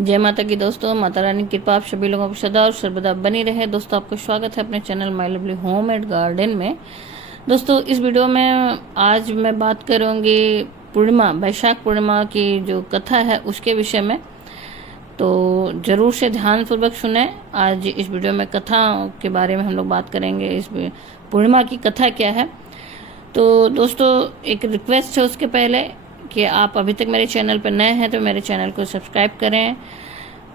जय माता की दोस्तों। माता रानी की कृपा आप सभी लोगों पर सदा और सर्वदा बनी रहे। दोस्तों, आपका स्वागत है अपने channel my lovely home and garden में। दोस्तों, इस वीडियो में आज मैं बात करूंगी पूर्णिमा, वैशाख पूर्णिमा की जो कथा है उसके विषय में। तो जरूर से ध्यानपूर्वक सुने। आज इस वीडियो में कथा के बारे में हम लोग बात करेंगे। इस पूर्णिमा की कथा क्या है। तो दोस्तों, एक रिक्वेस्ट है उसके पहले कि आप अभी तक मेरे चैनल पर नए हैं तो मेरे चैनल को सब्सक्राइब करें,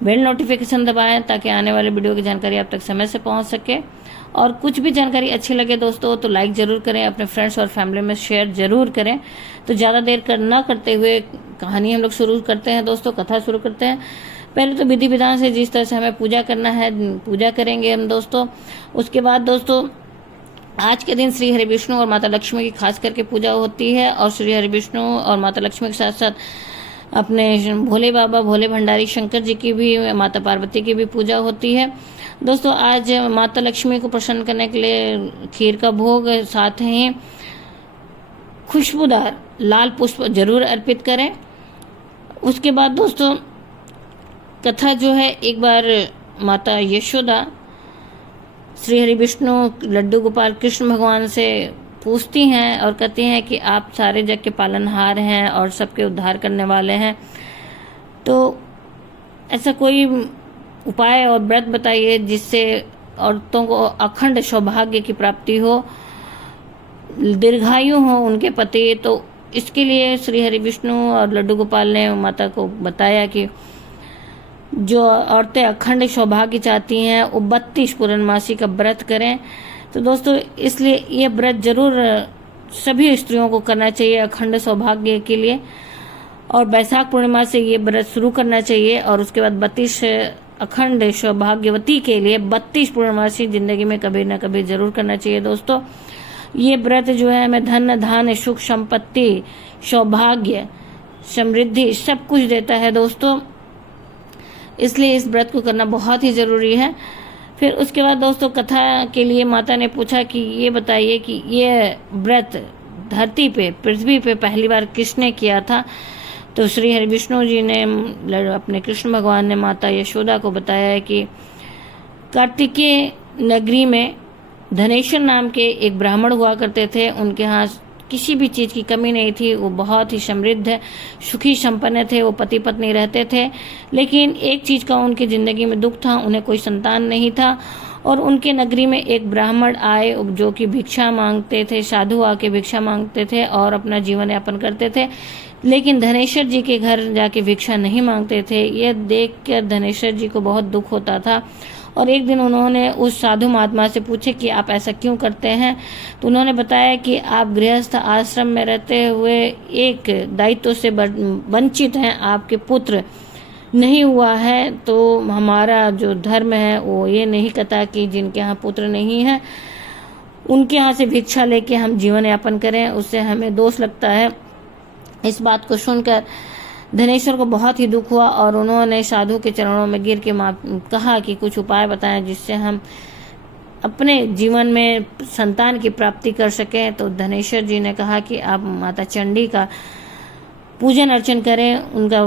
बेल नोटिफिकेशन दबाएं ताकि आने वाले वीडियो की जानकारी आप तक समय से पहुंच सके। और कुछ भी जानकारी अच्छी लगे दोस्तों तो लाइक जरूर करें, अपने फ्रेंड्स और फैमिली में शेयर जरूर करें। तो ज़्यादा देर न करते हुए कहानी हम लोग शुरू करते हैं दोस्तों, कथा शुरू करते हैं। पहले तो विधि विधान से जिस तरह से हमें पूजा करना है पूजा करेंगे हम दोस्तों। उसके बाद दोस्तों, आज के दिन श्री हरि विष्णु और माता लक्ष्मी की खास करके पूजा होती है। और श्री हरि विष्णु और माता लक्ष्मी के साथ साथ अपने भोले बाबा, भोले भंडारी शंकर जी की भी, माता पार्वती की भी पूजा होती है दोस्तों। आज माता लक्ष्मी को प्रसन्न करने के लिए खीर का भोग, साथ ही खुशबूदार लाल पुष्प जरूर अर्पित करें। उसके बाद दोस्तों, कथा जो है, एक बार माता यशोदा श्री हरि विष्णु लड्डू गोपाल कृष्ण भगवान से पूछती हैं और कहती हैं कि आप सारे जग के पालनहार हैं और सबके उद्धार करने वाले हैं, तो ऐसा कोई उपाय और व्रत बताइए जिससे औरतों को अखंड सौभाग्य की प्राप्ति हो, दीर्घायु हो उनके पति। तो इसके लिए श्री हरि विष्णु और लड्डू गोपाल ने माता को बताया कि जो औरतें अखंड सौभाग्य चाहती हैं वो 32 पूर्णमासी का व्रत करें। तो दोस्तों, इसलिए ये व्रत जरूर सभी स्त्रियों को करना चाहिए अखंड सौभाग्य के लिए। और वैशाख पूर्णिमा से ये व्रत शुरू करना चाहिए और उसके बाद 32 अखंड सौभाग्यवती के लिए 32 पूर्णमासी जिंदगी में कभी न कभी जरूर करना चाहिए दोस्तों। ये व्रत जो है हमें धन धान सुख संपत्ति सौभाग्य समृद्धि सब कुछ देता है दोस्तों, इसलिए इस व्रत को करना बहुत ही जरूरी है। फिर उसके बाद दोस्तों, कथा के लिए माता ने पूछा कि ये बताइए कि ये व्रत धरती पे, पृथ्वी पे पहली बार किसने किया था। तो श्री हरि विष्णु जी ने, अपने कृष्ण भगवान ने माता यशोदा को बताया है कि कार्तिकेय नगरी में धनेश्वर नाम के एक ब्राह्मण हुआ करते थे। उनके यहाँ किसी भी चीज़ की कमी नहीं थी, वो बहुत ही समृद्ध सुखी संपन्न थे, वो पति पत्नी रहते थे। लेकिन एक चीज़ का उनकी ज़िंदगी में दुख था, उन्हें कोई संतान नहीं था। और उनके नगरी में एक ब्राह्मण आए जो कि भिक्षा मांगते थे, साधु आके भिक्षा मांगते थे और अपना जीवन यापन करते थे। लेकिन धनेश्वर जी के घर जाके भिक्षा नहीं मांगते थे। यह देखकर धनेश्वर जी को बहुत दुख होता था। और एक दिन उन्होंने उस साधु महात्मा से पूछे कि आप ऐसा क्यों करते हैं। तो उन्होंने बताया कि आप गृहस्थ आश्रम में रहते हुए एक दायित्व से वंचित हैं, आपके पुत्र नहीं हुआ है। तो हमारा जो धर्म है वो ये नहीं कहता कि जिनके यहाँ पुत्र नहीं है उनके यहाँ से भिक्षा लेके हम जीवन यापन करें, उससे हमें दोष लगता है। इस बात को सुनकर धनेश्वर को बहुत ही दुख हुआ और उन्होंने साधु के चरणों में गिर के कहा कि कुछ उपाय बताएं जिससे हम अपने जीवन में संतान की प्राप्ति कर सकें। तो धनेश्वर जी ने कहा कि आप माता चंडी का पूजन अर्चन करें, उनका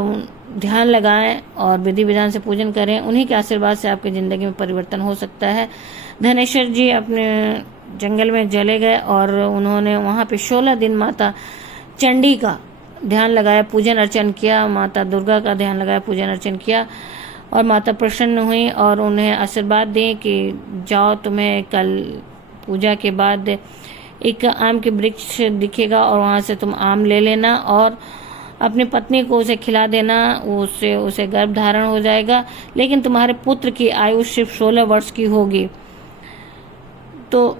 ध्यान लगाएं और विधि विधान से पूजन करें, उन्हीं के आशीर्वाद से आपकी ज़िंदगी में परिवर्तन हो सकता है। धनेश्वर जी अपने जंगल में चले गए और उन्होंने वहाँ पे 16 दिन माता चंडी का ध्यान लगाया, पूजन अर्चन किया, माता दुर्गा का ध्यान लगाया, पूजन अर्चन किया। और माता प्रसन्न हुई और उन्हें आशीर्वाद दें कि जाओ, तुम्हें कल पूजा के बाद एक आम के वृक्ष दिखेगा और वहाँ से तुम आम ले लेना और अपनी पत्नी को उसे खिला देना, उससे उसे गर्भ धारण हो जाएगा। लेकिन तुम्हारे पुत्र की आयु सिर्फ 16 वर्ष की होगी। तो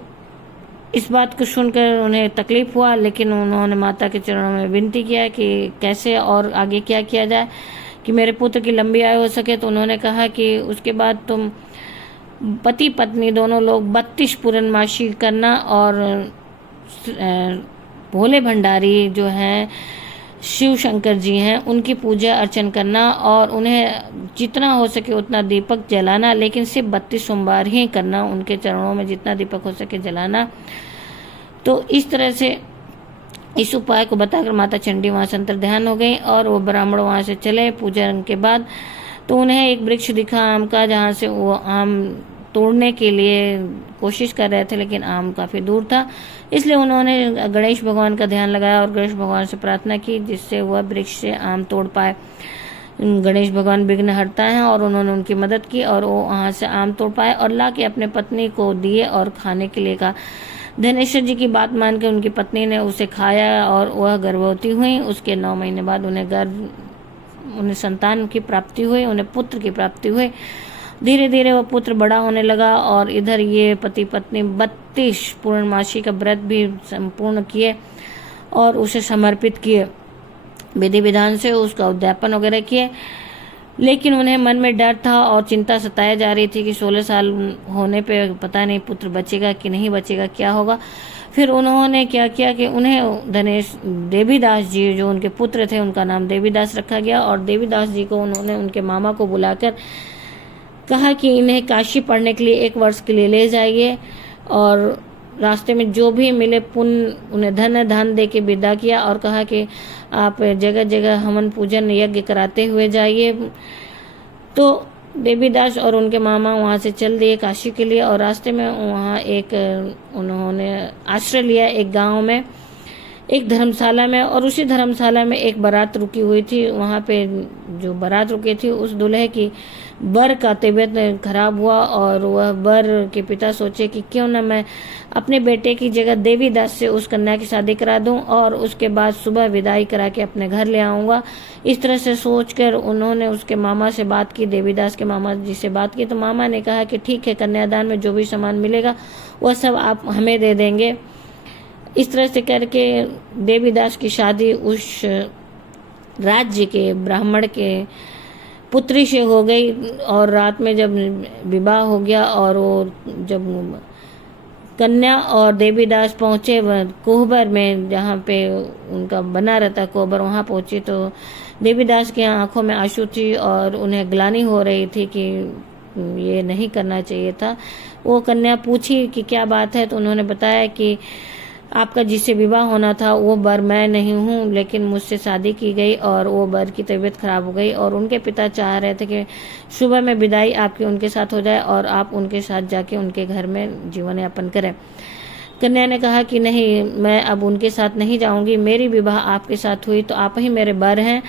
इस बात को सुनकर उन्हें तकलीफ हुआ, लेकिन उन्होंने माता के चरणों में विनती किया कि कैसे और आगे क्या किया जाए कि मेरे पुत्र की लंबी आयु हो सके। तो उन्होंने कहा कि उसके बाद तुम पति पत्नी दोनों लोग 32 पूर्णमासी करना और भोले भंडारी जो हैं शिव शंकर जी हैं उनकी पूजा अर्चन करना और उन्हें जितना हो सके उतना दीपक जलाना, लेकिन सिर्फ 32 सोमवार ही करना, उनके चरणों में जितना दीपक हो सके जलाना। तो इस तरह से इस उपाय को बताकर माता चंडी वहाँ से अंतर ध्यान हो गई और वो ब्राह्मण वहाँ से चले पूजन के बाद। तो उन्हें एक वृक्ष दिखा आम का, जहाँ से वो आम तोड़ने के लिए कोशिश कर रहे थे, लेकिन आम काफ़ी दूर था। इसलिए उन्होंने गणेश भगवान का ध्यान लगाया और गणेश भगवान से प्रार्थना की, जिससे वह वृक्ष से आम तोड़ पाए। गणेश भगवान विघ्न हरता है और उन्होंने उनकी मदद की और वो वहाँ से आम तोड़ पाए और ला के अपने पत्नी को दिए और खाने के लिए कहा। धनेश्वर जी की बात मान के उनकी पत्नी ने उसे खाया और वह गर्भवती हुई। उसके 9 महीने बाद उन्हें संतान की प्राप्ति हुई, उन्हें पुत्र की प्राप्ति हुई। धीरे धीरे वह पुत्र बड़ा होने लगा और इधर ये पति पत्नी 32 पूर्णमासी का व्रत भी संपूर्ण किए और उसे समर्पित किए, विधि विधान से उसका उद्यापन वगैरह किए। लेकिन उन्हें मन में डर था और चिंता सताई जा रही थी कि 16 साल होने पे पता नहीं पुत्र बचेगा कि नहीं बचेगा, क्या होगा। फिर उन्होंने क्या किया कि उन्हें देवीदास जी जो उनके पुत्र थे, उनका नाम देवीदास रखा गया और देवीदास जी को उन्होंने उनके मामा को बुलाकर कहा कि इन्हें काशी पढ़ने के लिए 1 वर्ष के लिए ले जाइए और रास्ते में जो भी मिले पुण्य उन्हें धन दे के विदा किया और कहा कि आप जगह जगह हवन पूजन यज्ञ कराते हुए जाइए। तो देवीदास और उनके मामा वहाँ से चल दिए काशी के लिए और रास्ते में वहाँ उन्होंने आश्रय लिया एक गांव में, एक धर्मशाला में। और उसी धर्मशाला में एक बारात रुकी हुई थी। वहाँ पे जो बारात रुकी थी उस दूल्हे की बर का तबीयत खराब हुआ और वह बर के पिता सोचे कि क्यों न मैं अपने बेटे की जगह देवीदास से उस कन्या की शादी करा दूं और उसके बाद सुबह विदाई करा के अपने घर ले आऊंगा। इस तरह से सोचकर उन्होंने उसके मामा से बात की, देवीदास के मामा जी से बात की। तो मामा ने कहा कि ठीक है, कन्यादान में जो भी सामान मिलेगा वह सब आप हमें दे देंगे। इस तरह से करके देवीदास की शादी उस राज्य के ब्राह्मण के पुत्री से हो गई। और रात में जब विवाह हो गया और वो जब कन्या और देवीदास पहुंचे कोहबर में, जहाँ पे उनका बना रहता कोहबर, वहाँ पहुंचे तो देवीदास की आंखों में आंसू थी और उन्हें ग्लानि हो रही थी कि ये नहीं करना चाहिए था। वो कन्या पूछी कि क्या बात है, तो उन्होंने बताया कि आपका जिससे विवाह होना था वो बर मैं नहीं हूँ, लेकिन मुझसे शादी की गई और वो बर की तबीयत खराब हो गई और उनके पिता चाह रहे थे कि सुबह में विदाई आपकी उनके साथ हो जाए और आप उनके साथ जाके उनके घर में जीवन यापन करें। कन्या ने कहा कि नहीं, मैं अब उनके साथ नहीं जाऊंगी, मेरी विवाह आपके साथ हुई तो आप ही मेरे बर हैं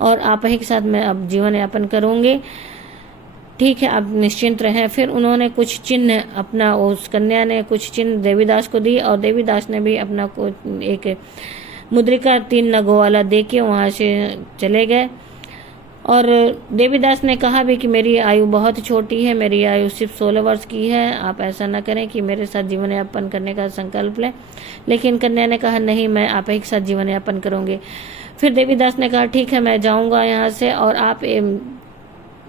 और आप ही के साथ मैं अब जीवन यापन करूंगी, ठीक है, आप निश्चिंत रहें। फिर उन्होंने कुछ चिन्ह अपना, उस कन्या ने कुछ चिन्ह देवीदास को दी और देवीदास ने भी अपना को एक मुद्रिका 3 नगों वाला दे के वहाँ से चले गए। और देवीदास ने कहा भी कि मेरी आयु बहुत छोटी है, मेरी आयु सिर्फ 16 वर्ष की है, आप ऐसा न करें कि मेरे साथ जीवन यापन करने का संकल्प लें। लेकिन कन्या ने कहा नहीं, मैं आप ही के साथ जीवन यापन करूँगी। फिर देवीदास ने कहा ठीक है, मैं जाऊँगा यहाँ से और आप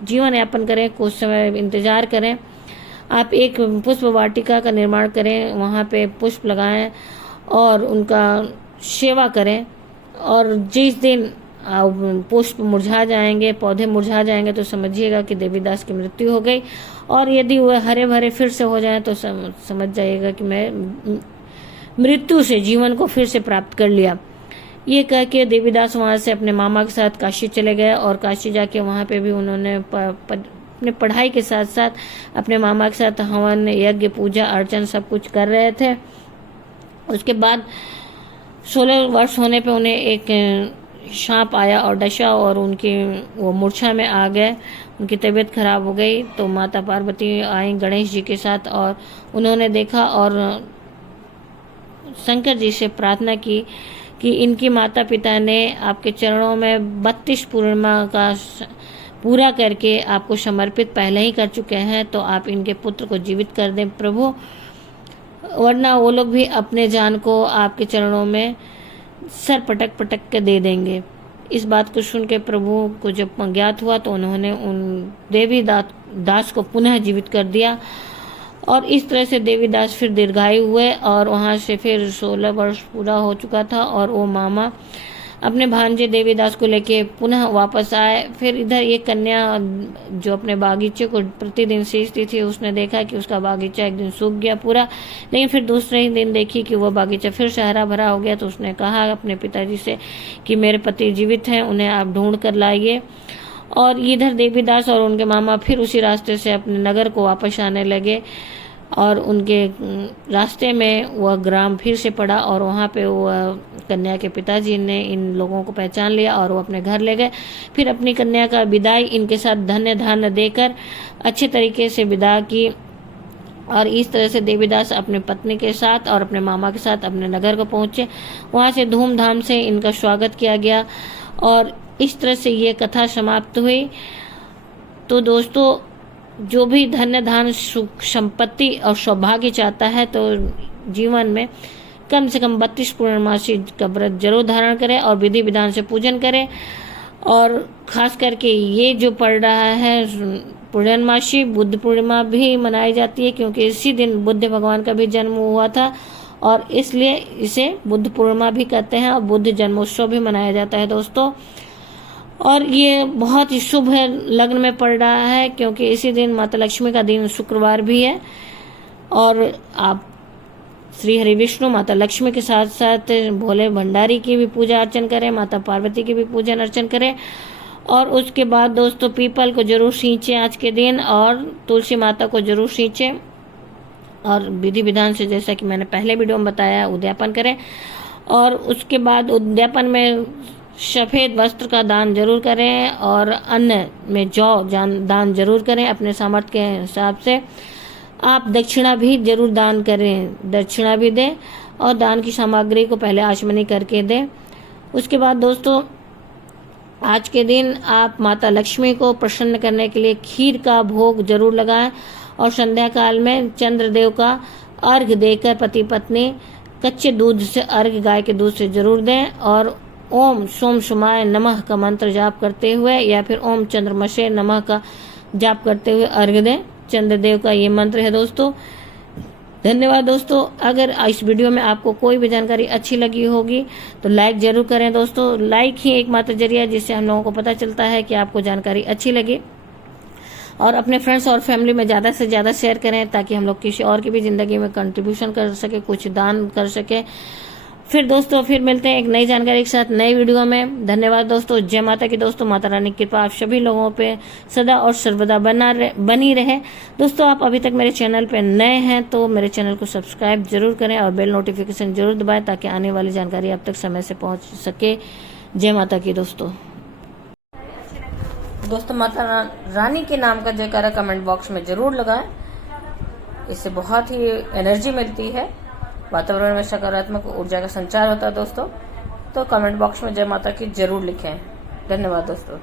जीवन यापन करें, कुछ समय इंतजार करें, आप एक पुष्प वाटिका का निर्माण करें, वहाँ पे पुष्प लगाएं और उनका सेवा करें। और जिस दिन पुष्प मुरझा जाएंगे, पौधे मुरझा जाएंगे, तो समझिएगा कि देवीदास की मृत्यु हो गई। और यदि वह हरे भरे फिर से हो जाएं तो समझ जाइएगा कि मैं मृत्यु से जीवन को फिर से प्राप्त कर लिया। ये कह के देवीदास वहाँ से अपने मामा के साथ काशी चले गए और काशी जाके वहाँ पे भी उन्होंने अपने पढ़ाई के साथ साथ अपने मामा के साथ हवन यज्ञ पूजा अर्चन सब कुछ कर रहे थे। उसके बाद 16 वर्ष होने पे उन्हें एक सांप आया और डसा और उनकी वो मूर्छा में आ गए, उनकी तबीयत खराब हो गई। तो माता पार्वती आई गणेश जी के साथ और उन्होंने देखा और शंकर जी से प्रार्थना की कि इनकी माता पिता ने आपके चरणों में 32 पूर्णिमा का पूरा करके आपको समर्पित पहले ही कर चुके हैं, तो आप इनके पुत्र को जीवित कर दें प्रभु, वरना वो लोग भी अपने जान को आपके चरणों में सर पटक पटक के दे देंगे। इस बात को सुन के प्रभु को जब ज्ञात हुआ तो उन्होंने उन देवी दास को पुनः जीवित कर दिया और इस तरह से देवीदास फिर दीर्घायु हुए। और वहाँ से फिर 16 वर्ष पूरा हो चुका था और वो मामा अपने भांजे देवीदास को लेके पुनः वापस आए। फिर इधर ये कन्या जो अपने बागीचे को प्रतिदिन सींचती थी, उसने देखा कि उसका बागीचा एक दिन सूख गया पूरा, लेकिन फिर दूसरे ही दिन देखी कि वह बागीचा फिर से हरा भरा हो गया। तो उसने कहा अपने पिताजी से कि मेरे पति जीवित हैं, उन्हें आप ढूंढ कर लाइए। और इधर देवीदास और उनके मामा फिर उसी रास्ते से अपने नगर को वापस आने लगे और उनके रास्ते में वह ग्राम फिर से पड़ा और वहाँ पे वह कन्या के पिताजी ने इन लोगों को पहचान लिया और वो अपने घर ले गए। फिर अपनी कन्या का विदाई इनके साथ धन्य धान्य देकर अच्छे तरीके से विदा की और इस तरह से देवीदास अपनी पत्नी के साथ और अपने मामा के साथ अपने नगर को पहुंचे। वहाँ से धूमधाम से इनका स्वागत किया गया और इस तरह से ये कथा समाप्त हुई। तो दोस्तों, जो भी धन्य धान सुख संपत्ति और सौभाग्य चाहता है तो जीवन में कम से कम 32 पूर्णमासी का व्रत जरूर धारण करें और विधि विधान से पूजन करें। और खास करके ये जो पड़ रहा है पूर्णमासी, बुद्ध पूर्णिमा भी मनाई जाती है क्योंकि इसी दिन बुद्ध भगवान का भी जन्म हुआ था और इसलिए इसे बुद्ध पूर्णिमा भी कहते हैं और बुद्ध जन्मोत्सव भी मनाया जाता है दोस्तों। और ये बहुत ही शुभ है लग्न में पड़ रहा है क्योंकि इसी दिन माता लक्ष्मी का दिन शुक्रवार भी है। और आप श्री हरि विष्णु माता लक्ष्मी के साथ साथ भोले भंडारी की भी पूजा अर्चन करें, माता पार्वती की भी पूजन अर्चन करें। और उसके बाद दोस्तों पीपल को जरूर सींचें आज के दिन और तुलसी माता को जरूर सींचें और विधि विधान से जैसा कि मैंने पहले वीडियो में बताया उद्यापन करें। और उसके बाद उद्यापन में सफ़ेद वस्त्र का दान जरूर करें और अन्न में जौ दान जरूर करें अपने सामर्थ्य के हिसाब से। आप दक्षिणा भी जरूर दान करें, दक्षिणा भी दें और दान की सामग्री को पहले आचमनी करके दें। उसके बाद दोस्तों आज के दिन आप माता लक्ष्मी को प्रसन्न करने के लिए खीर का भोग जरूर लगाएं और संध्या काल में चंद्रदेव का अर्घ देकर पति पत्नी कच्चे दूध से अर्घ गाय के दूध से जरूर दें और ओम सोम सुमाय नमः का मंत्र जाप करते हुए या फिर ओम चंद्रमसे नमः का जाप करते हुए अर्घ दें। चंद्रदेव का ये मंत्र है दोस्तों। धन्यवाद दोस्तों। अगर इस वीडियो में आपको कोई भी जानकारी अच्छी लगी होगी तो लाइक जरूर करें दोस्तों। लाइक ही एकमात्र जरिया जिससे हम लोगों को पता चलता है कि आपको जानकारी अच्छी लगी। और अपने फ्रेंड्स और फैमिली में ज़्यादा से ज़्यादा शेयर करें ताकि हम लोग किसी और की भी ज़िंदगी में कंट्रीब्यूशन कर सके, कुछ दान कर सके। फिर दोस्तों फिर मिलते हैं एक नई जानकारी के साथ नई वीडियो में। धन्यवाद दोस्तों। जय माता की दोस्तों। माता रानी की कृपा आप सभी लोगों पे सदा और सर्वदा बनी रहे। दोस्तों आप अभी तक मेरे चैनल पे नए हैं तो मेरे चैनल को सब्सक्राइब जरूर करें और बेल नोटिफिकेशन जरूर दबाएं ताकि आने वाली जानकारी आप तक समय से पहुंच सके। जय माता की दोस्तों। दोस्तों माता रानी के नाम का जयकारा कमेंट बॉक्स में जरूर लगाएं। इससे बहुत ही एनर्जी मिलती है, वातावरण में सकारात्मक ऊर्जा का संचार होता है दोस्तों। तो कमेंट बॉक्स में जय माता की जरूर लिखें। धन्यवाद दोस्तों।